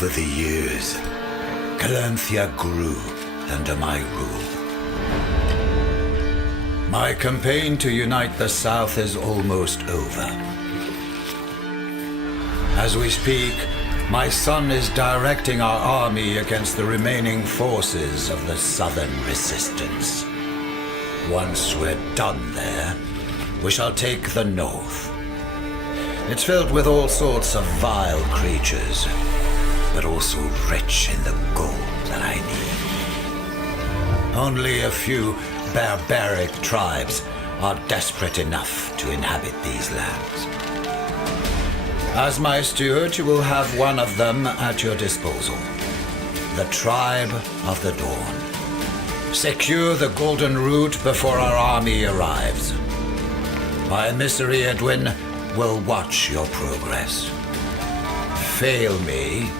Over the years, Calanthia grew under my rule. My campaign to unite the South is almost over. As we speak, my son is directing our army against the remaining forces of the Southern Resistance. Once we're done there, we shall take the North. It's filled with all sorts of vile creatures, but also rich in the gold that I need. Only a few barbaric tribes are desperate enough to inhabit these lands. As my steward, you will have one of them at your disposal. The Tribe of the Dawn. Secure the Golden Route before our army arrives. My emissary Edwin will watch your progress. Fail me,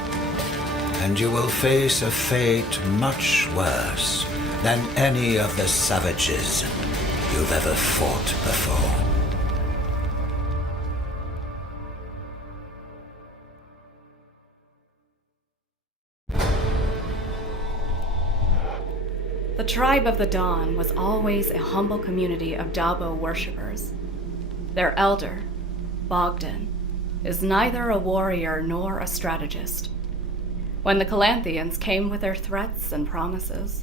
and you will face a fate much worse than any of the savages you've ever fought before. The Tribe of the Dawn was always a humble community of Dabo worshippers. Their elder, Bogdan, is neither a warrior nor a strategist. When the Calanthians came with their threats and promises,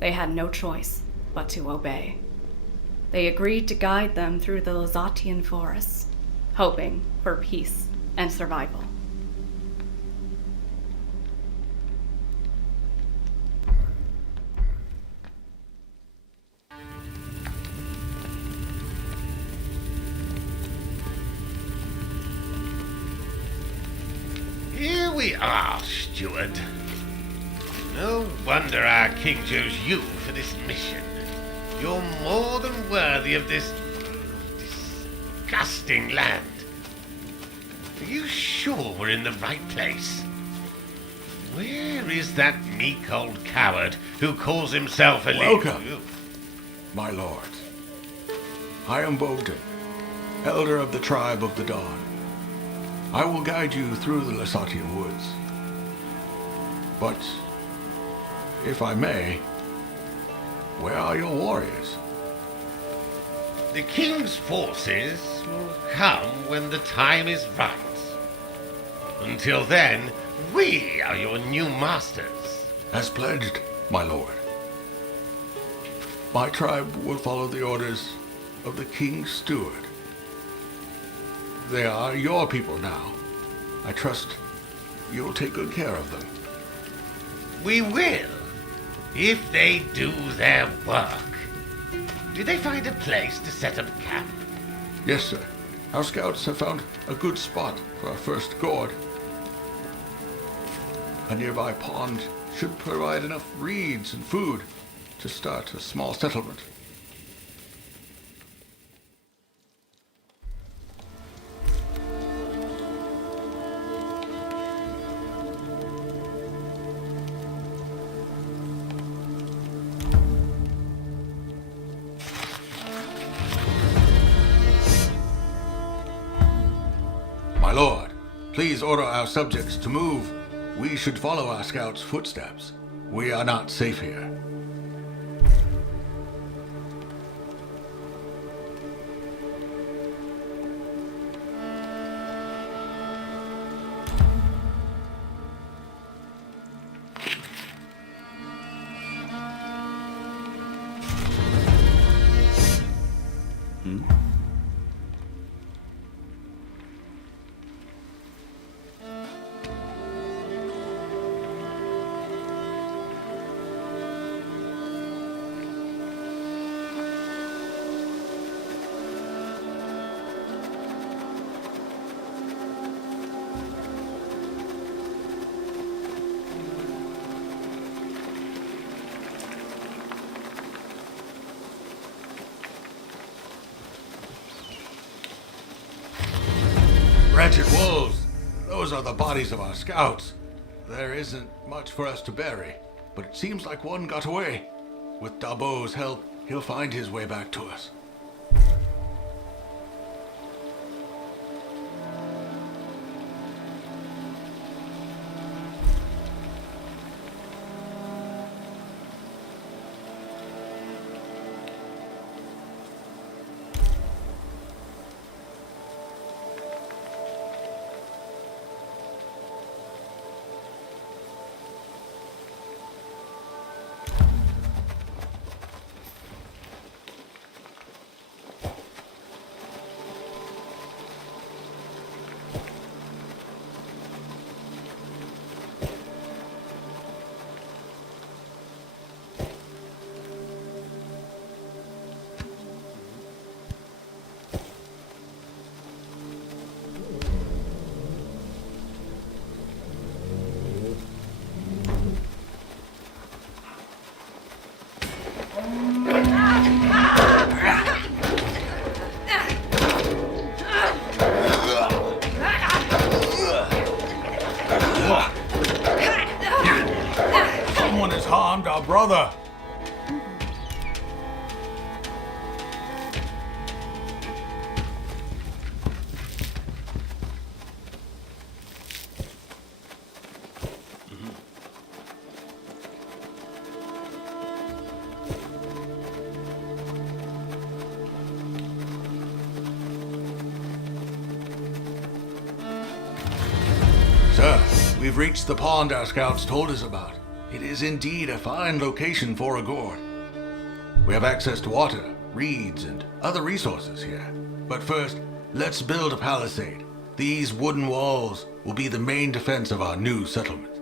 they had no choice but to obey. They agreed to guide them through the Lazatian forests, hoping for peace and survival. Here we are, steward. No wonder our king chose you for this mission. You're more than worthy of this disgusting land. Are you sure we're in the right place? Where is that meek old coward who calls himself a leader? Welcome, my lord. I am Bogdan, elder of the Tribe of the Dawn. I will guide you through the Lasatian woods. But, if I may, where are your warriors? The king's forces will come when the time is right. Until then, we are your new masters. As pledged, my lord. My tribe will follow the orders of the king's steward. They are your people now. I trust you'll take good care of them. We will, if they do their work. Did they find a place to set up camp? Yes, sir. Our scouts have found a good spot for our first Gord. A nearby pond should provide enough reeds and food to start a small settlement. My lord, please order our subjects to move. We should follow our scouts' footsteps. We are not safe here. Wretched wolves! Those are the bodies of our scouts. There isn't much for us to bury, but it seems like one got away. With Dabo's help, he'll find his way back to us. Someone has harmed our brother. Sir, we've reached the pond our scouts told us about. It is indeed a fine location for a Gord. We have access to water, reeds, and other resources here. But first, let's build a palisade. These wooden walls will be the main defense of our new settlement.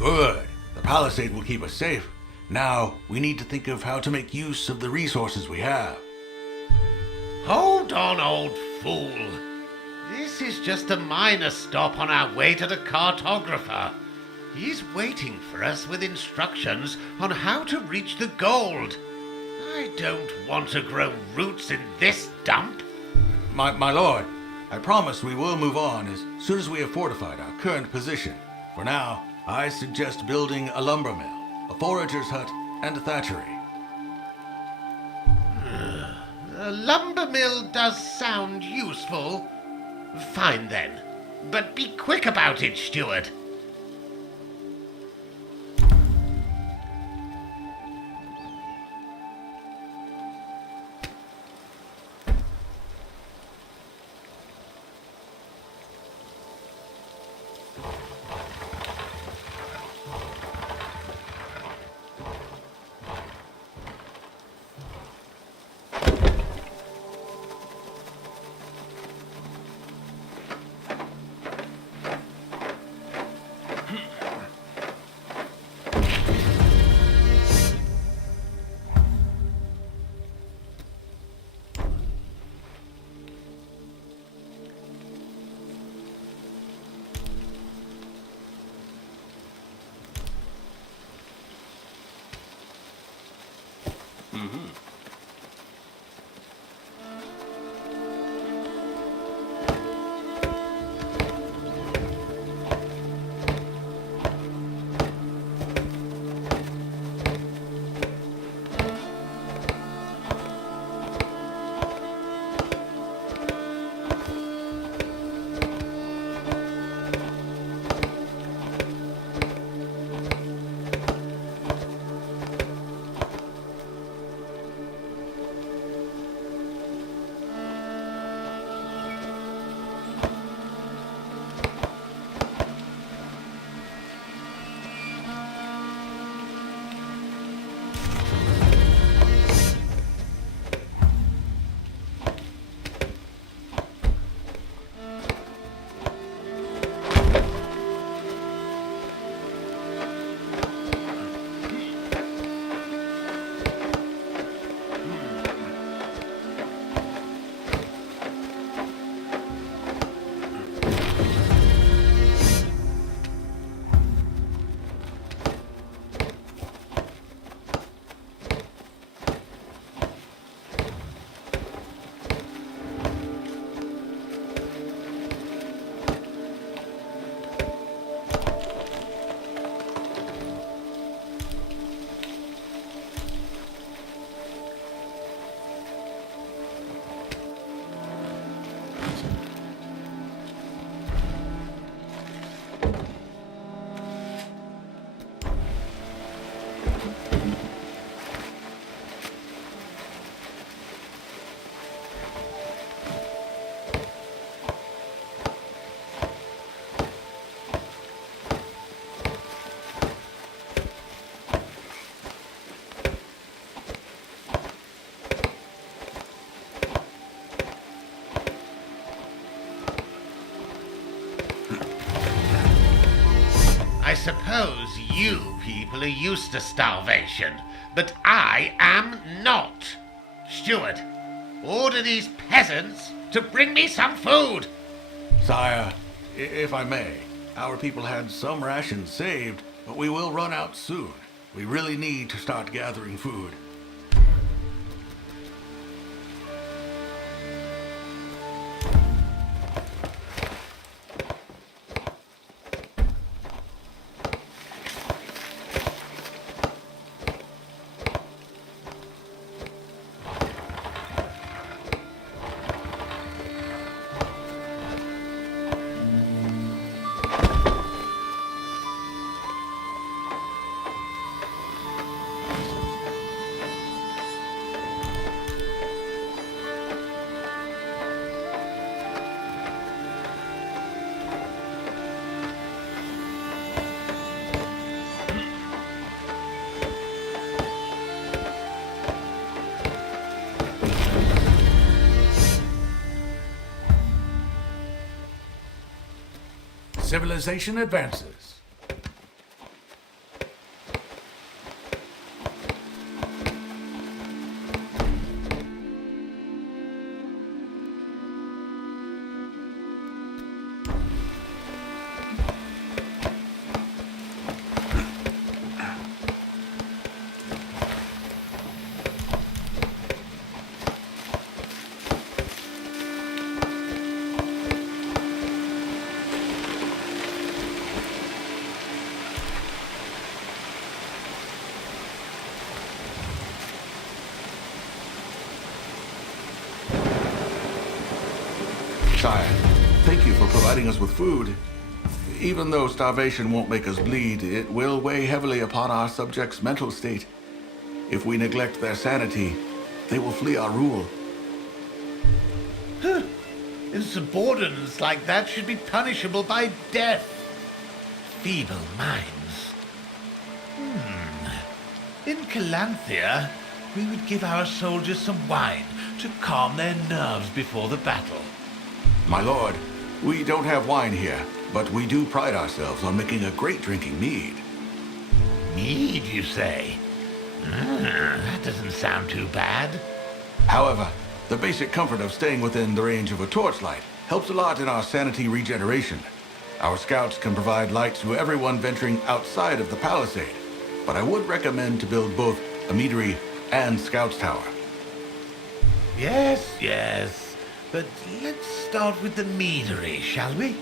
Good. The palisade will keep us safe. Now, we need to think of how to make use of the resources we have. Hold on, old fool. This is just a minor stop on our way to the cartographer. He's waiting for us with instructions on how to reach the gold. I don't want to grow roots in this dump. My lord, I promise we will move on as soon as we have fortified our current position. For now, I suggest building a lumber mill, a forager's hut, and a thatchery. A lumber mill does sound useful. Fine then, but be quick about it, steward. suppose you people are used to starvation, but I am not. Steward, order these peasants to bring me some food. Sire, if I may, our people had some rations saved, but we will run out soon. We really need to start gathering food. Civilization advances. Sire, thank you for providing us with food. Even though starvation won't make us bleed, it will weigh heavily upon our subjects' mental state. If we neglect their sanity, they will flee our rule. Insubordinance like that should be punishable by death. Feeble minds. In Calanthea, we would give our soldiers some wine to calm their nerves before the battle. My lord, we don't have wine here, but we do pride ourselves on making a great drinking mead. Mead, you say? That doesn't sound too bad. However, the basic comfort of staying within the range of a torchlight helps a lot in our sanity regeneration. Our scouts can provide light to everyone venturing outside of the palisade, but I would recommend to build both a meadery and scouts tower. Yes. But let's start with the meadery, shall we?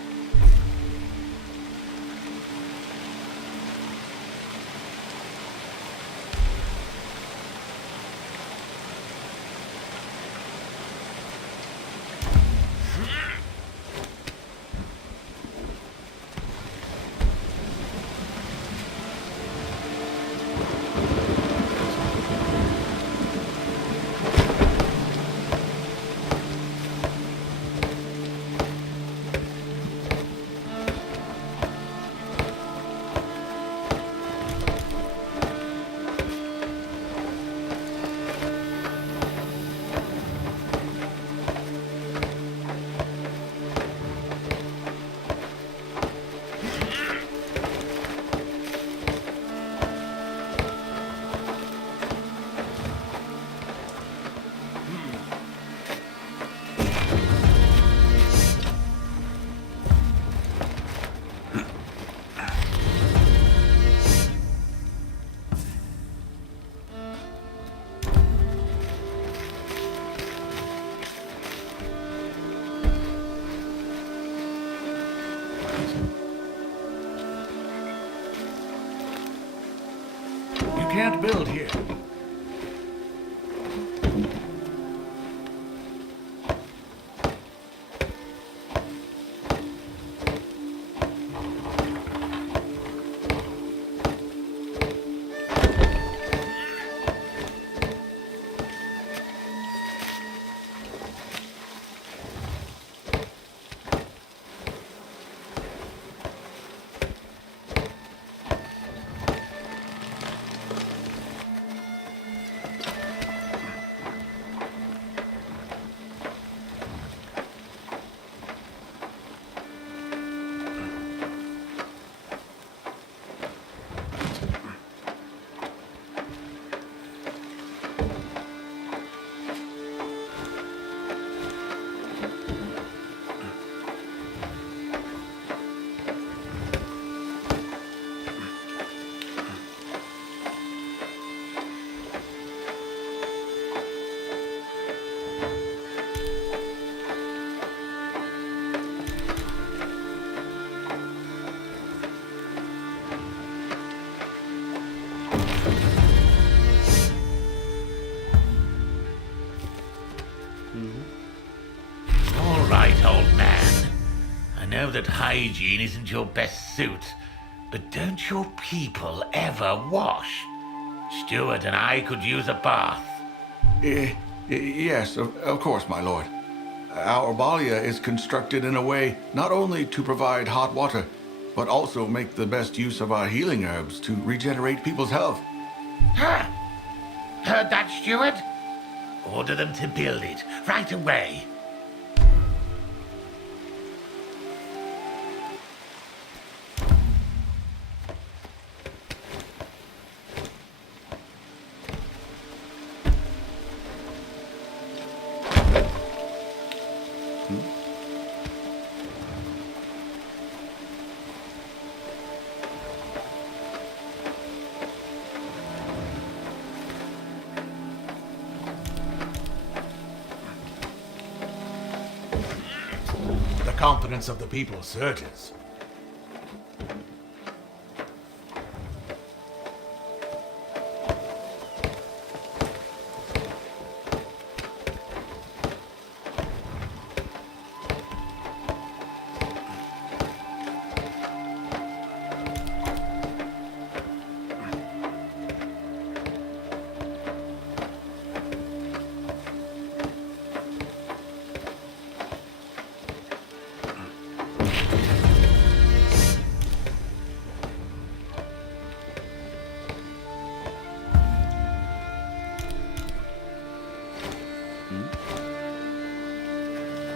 You can't build here. All right, old man. I know that hygiene isn't your best suit, but don't your people ever wash? Stuart and I could use a bath. Yes, of course, my lord. Our balia is constructed in a way not only to provide hot water, but also make the best use of our healing herbs to regenerate people's health. Huh? Heard that, Stuart? Order them to build it right away. The confidence of the people surges.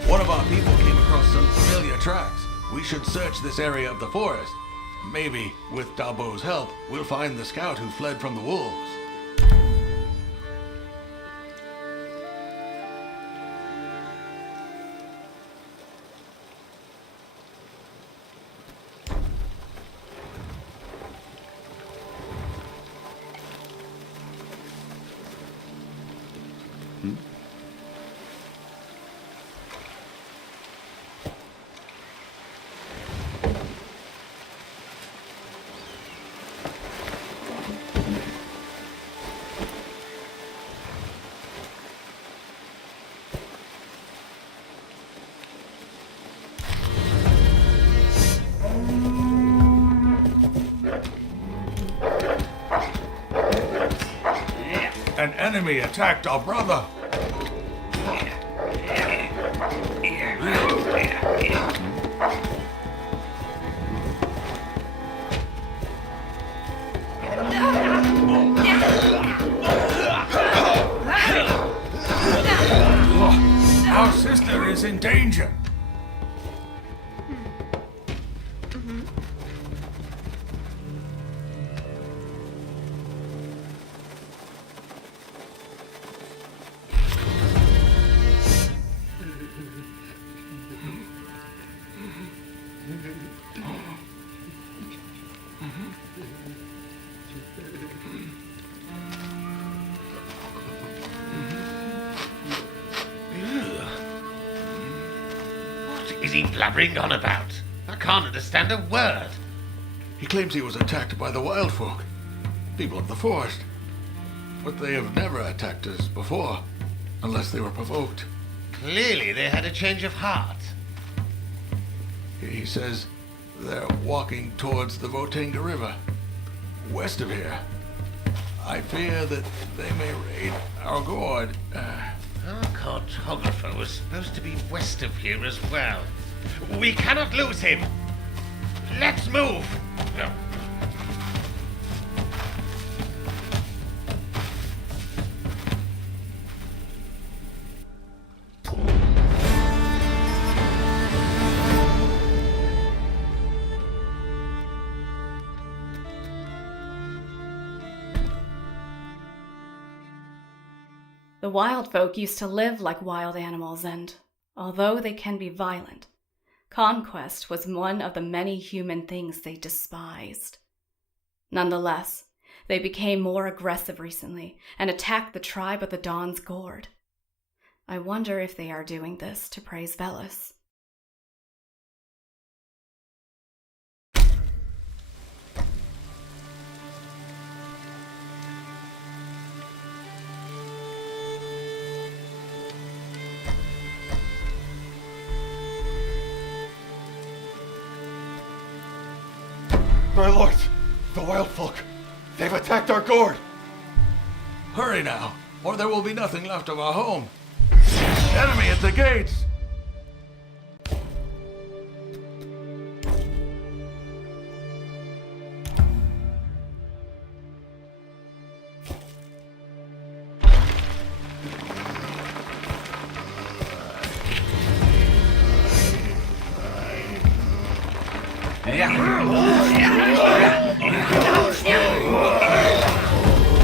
One of our people came across some familiar tracks. We should search this area of the forest. Maybe, with Dabo's help, we'll find the scout who fled from the wolves. An enemy attacked our brother. Our sister is in danger. What is he blabbering on about? I can't understand a word. He claims he was attacked by the wild folk, people of the forest. But they have never attacked us before, unless they were provoked. Clearly they had a change of heart. He says they're walking towards the Votenga River, west of here. I fear that they may raid our Gord. Our cartographer was supposed to be west of here as well. We cannot lose him. Let's move. The wild folk used to live like wild animals, and although they can be violent, conquest was one of the many human things they despised. Nonetheless, they became more aggressive recently and attacked the tribe of the Dawn's Gord. I wonder if they are doing this to praise Velis. My lords, the wild folk, they've attacked our Gord. Hurry now, or there will be nothing left of our home. Enemy at the gates!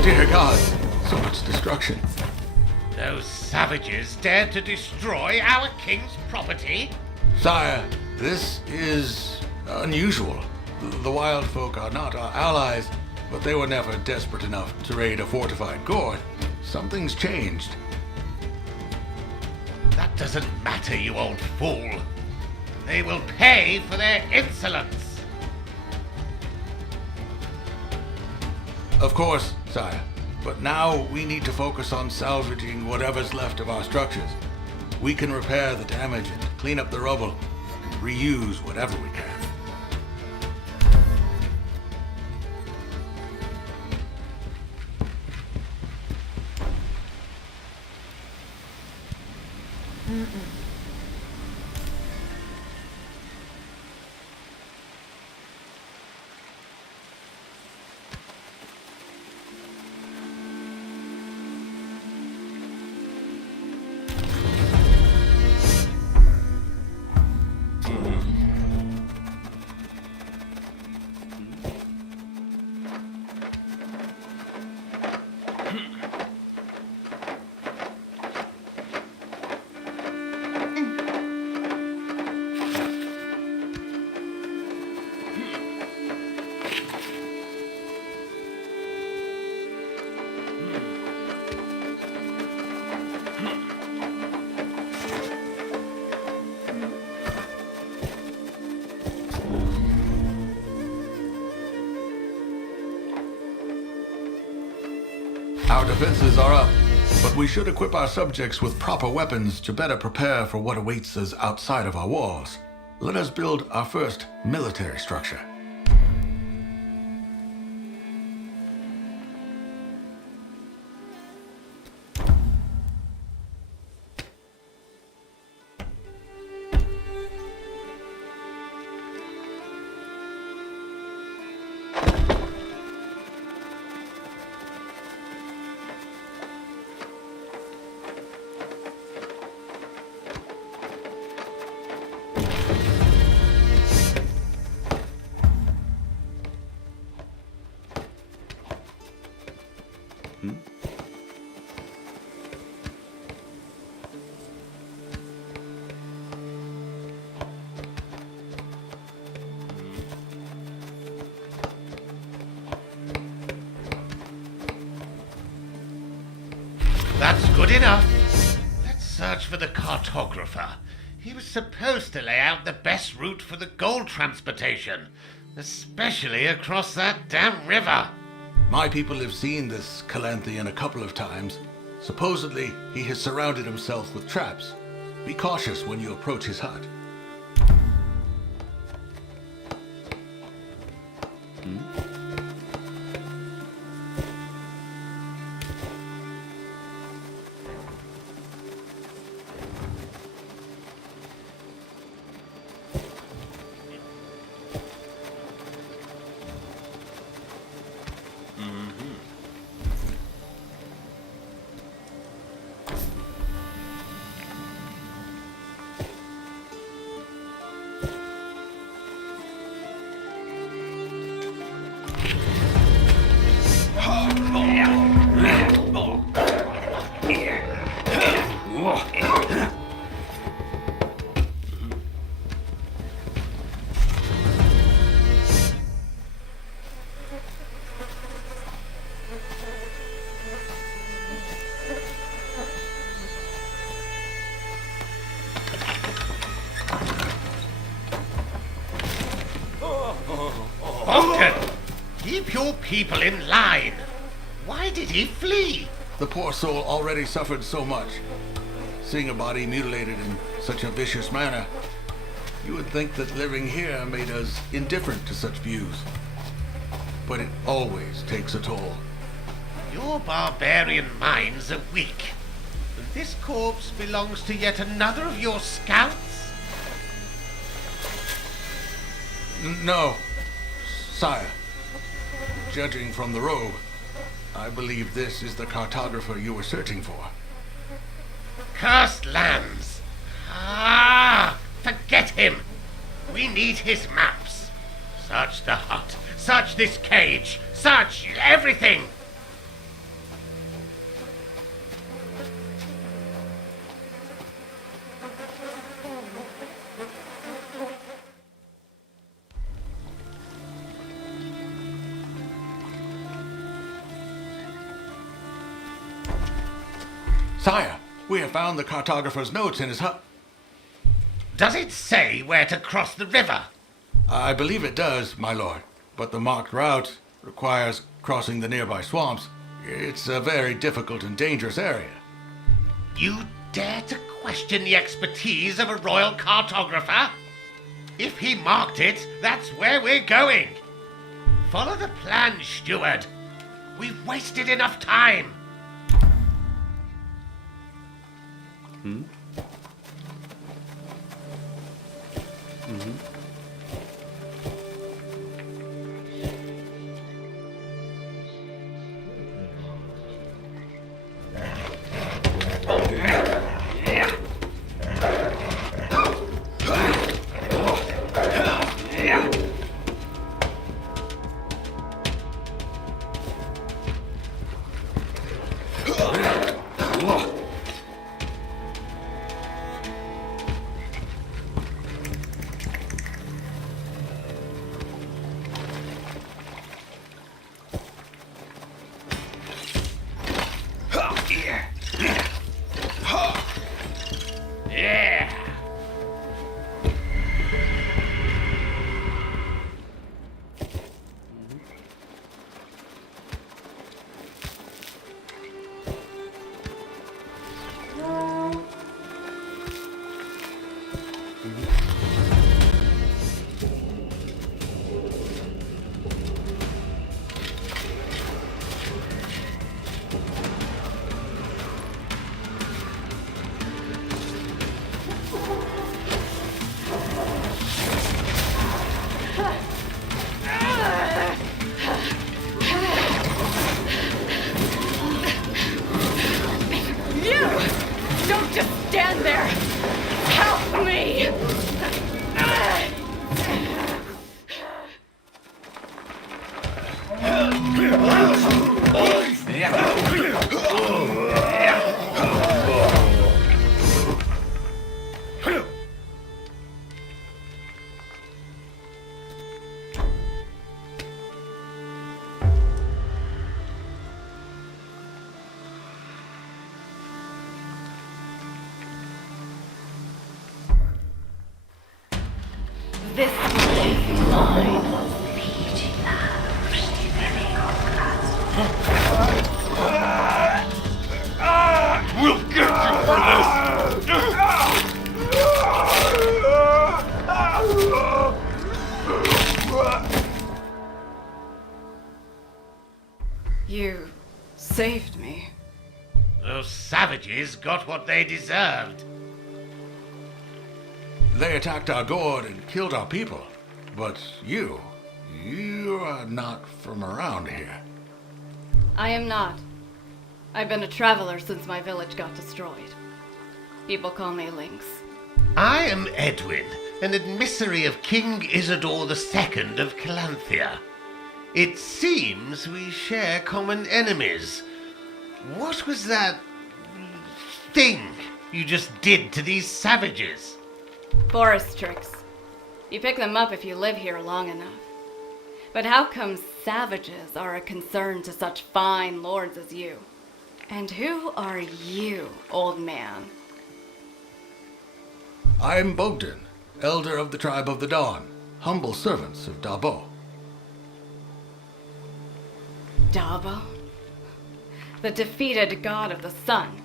Dear God, so much destruction. Those savages dared to destroy our king's property? Sire, this is unusual. The wild folk are not our allies, but they were never desperate enough to raid a fortified Gord. Something's changed. That doesn't matter, you old fool. They will pay for their insolence. Of course, sire. But now we need to focus on salvaging whatever's left of our structures. We can repair the damage and clean up the rubble and reuse whatever we can. Our defenses are up, but we should equip our subjects with proper weapons to better prepare for what awaits us outside of our walls. Let us build our first military structure. That's good enough. Let's search for the cartographer. He was supposed to lay out the best route for the gold transportation, especially across that damn river. My people have seen this Calanthian a couple of times. Supposedly, he has surrounded himself with traps. Be cautious when you approach his hut. your people in line. Why did he flee? The poor soul already suffered so much. Seeing a body mutilated in such a vicious manner, you would think that living here made us indifferent to such views. But it always takes a toll. Your barbarian minds are weak. And this corpse belongs to yet another of your scouts? No, sire. Judging from the robe, I believe this is the cartographer you were searching for. Cursed lands! Ah! Forget him! We need his maps. Search the hut. Search this cage. Search everything! Sire, we have found the cartographer's notes in his hut. Does it say where to cross the river? I believe it does, my lord, but the marked route requires crossing the nearby swamps. It's a very difficult and dangerous area. You dare to question the expertise of a royal cartographer? If he marked it, that's where we're going. Follow the plan, steward. We've wasted enough time. Yeah. Don't just stand there! Help me! This is mine. We'll get you for You saved me. Those savages got what they deserved. They attacked our Gord and killed our people. But you are not from around here. I am not. I've been a traveler since my village got destroyed. People call me Lynx. I am Edwin, an emissary of King Isidore II of Calanthea. It seems we share common enemies. What was that thing you just did to these savages? Forest tricks. You pick them up if you live here long enough. But how come savages are a concern to such fine lords as you? And who are you, old man? I'm Bogdan, elder of the tribe of the Dawn, humble servants of Dabo. Dabo, the defeated god of the sun.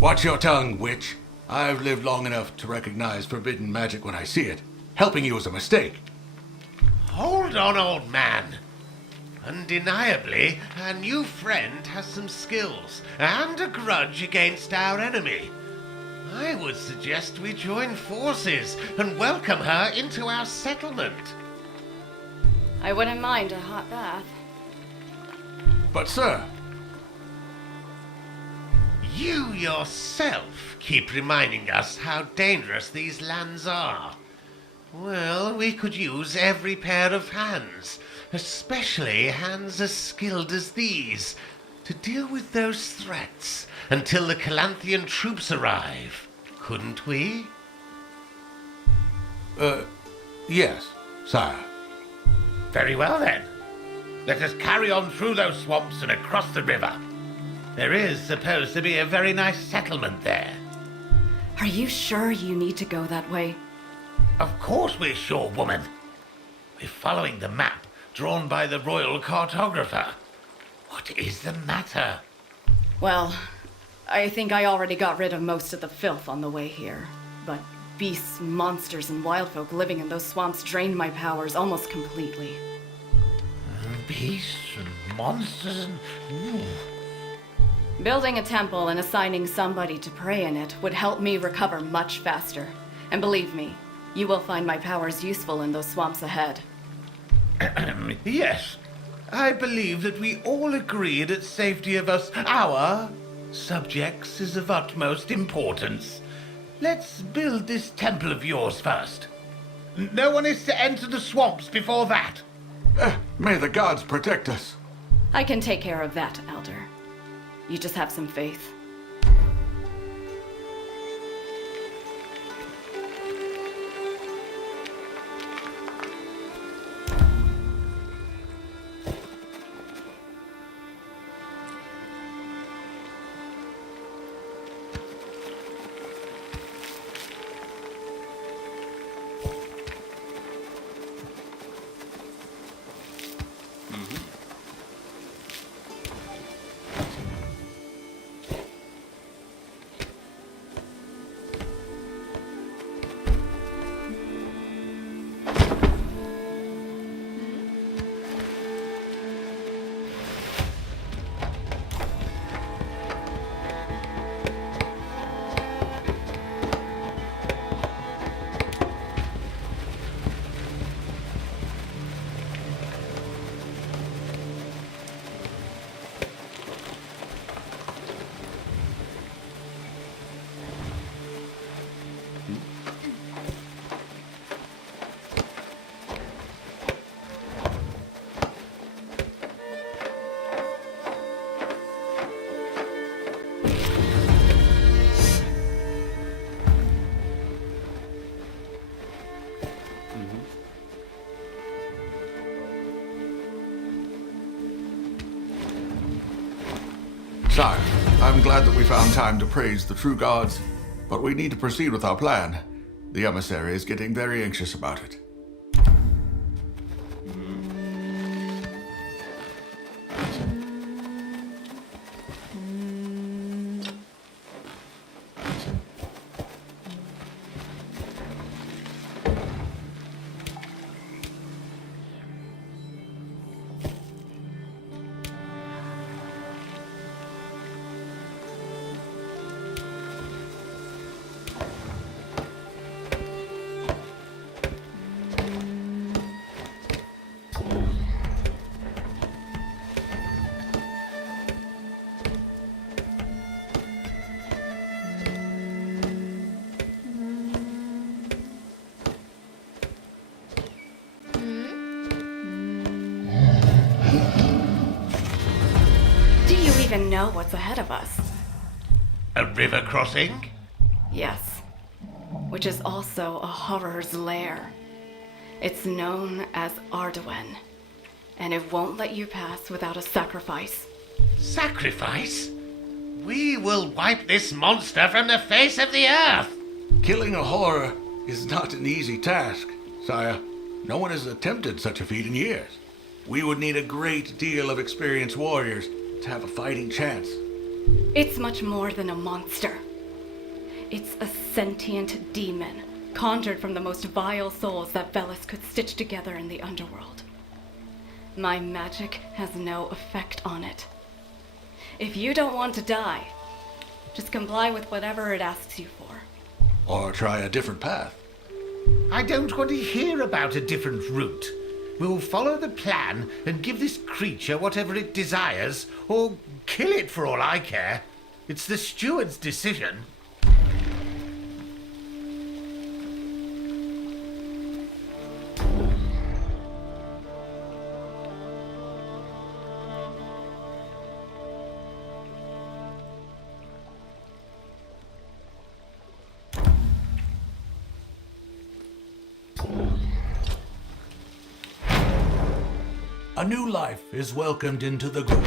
Watch your tongue, witch. I've lived long enough to recognize forbidden magic when I see it. Helping you is a mistake. Hold on, old man. Undeniably, our new friend has some skills and a grudge against our enemy. I would suggest we join forces and welcome her into our settlement. I wouldn't mind a hot bath. But, sir, You yourself keep reminding us how dangerous these lands are. Well, we could use every pair of hands, especially hands as skilled as these, to deal with those threats until the Calanthian troops arrive. Couldn't we? yes, sire. Very well then. Let us carry on through those swamps and across the river. There is supposed to be a very nice settlement there. Are you sure you need to go that way? Of course we're sure, woman. We're following the map drawn by the royal cartographer. What is the matter? Well, I think I already got rid of most of the filth on the way here. But beasts, monsters, and wildfolk living in those swamps drained my powers almost completely. Beasts and monsters and... Building a temple and assigning somebody to pray in it would help me recover much faster. And believe me, you will find my powers useful in those swamps ahead. Yes, I believe that we all agree that safety of us, our subjects, is of utmost importance. Let's build this temple of yours first. No one is to enter the swamps before that. May the gods protect us. I can take care of that, Elder. You just have some faith. Sire, I'm glad that we found time to praise the true gods, but we need to proceed with our plan. The emissary is getting very anxious about it. Do you even know what's ahead of us? A river crossing? Yes. Which is also a horror's lair. It's known as Ardowen, and it won't let you pass without a sacrifice. Sacrifice? We will wipe this monster from the face of the earth! Killing a horror is not an easy task, sire. No one has attempted such a feat in years. We would need a great deal of experienced warriors to have a fighting chance. It's much more than a monster. It's a sentient demon, conjured from the most vile souls that Velis could stitch together in the underworld. My magic has no effect on it. If you don't want to die, just comply with whatever it asks you for. Or try a different path. I don't want to hear about a different route. We'll follow the plan and give this creature whatever it desires, or kill it for all I care. It's the steward's decision. A new life is welcomed into the group.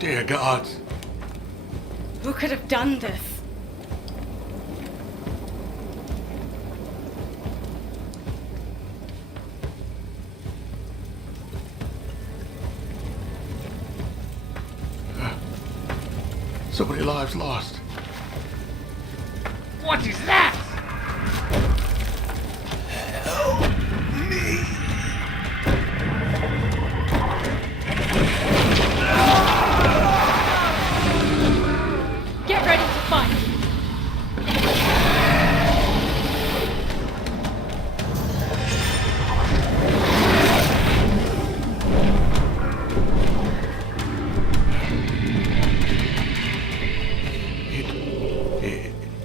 Dear gods. Who could have done this? So many lives lost. What is that? Get ready to fight!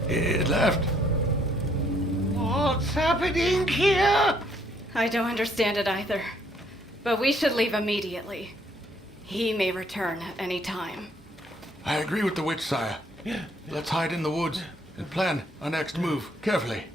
It left. What's happening here? I don't understand it either. But we should leave immediately. He may return at any time. I agree with the witch, sire. Let's hide in the woods and plan our next move carefully.